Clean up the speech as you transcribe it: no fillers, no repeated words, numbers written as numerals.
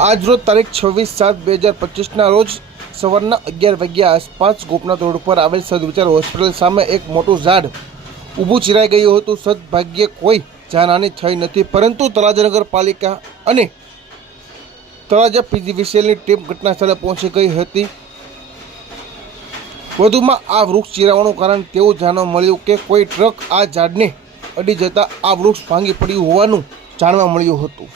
આજ રોજ તારીખ 26/7/2025 રોજ સવારના 11 વાગ્યા આસપાસ ગોપનાથ રોડ પર આવેલ સદવિચાર હોસ્પિટલ સામે એક મોટું ઝાડ ઊભું ચીરાઈ ગયું હતું। સદભાગ્યે કોઈ જાનહાની થઈ નથી, પરંતુ તળાજા નગરપાલિકા અને તળાજા પીજીવીસીએલની ટીમ ઘટના સ્થળે પહોંચી ગઈ હતી। વધુમાં આ વૃક્ષ ચીરાવાનું કારણ તેવું જાણવા મળ્યું કે કોઈ ટ્રક આ ઝાડને અડી જતા આ વૃક્ષ ભાંગી પડ્યું હોવાનું જાણવા મળ્યું હતું।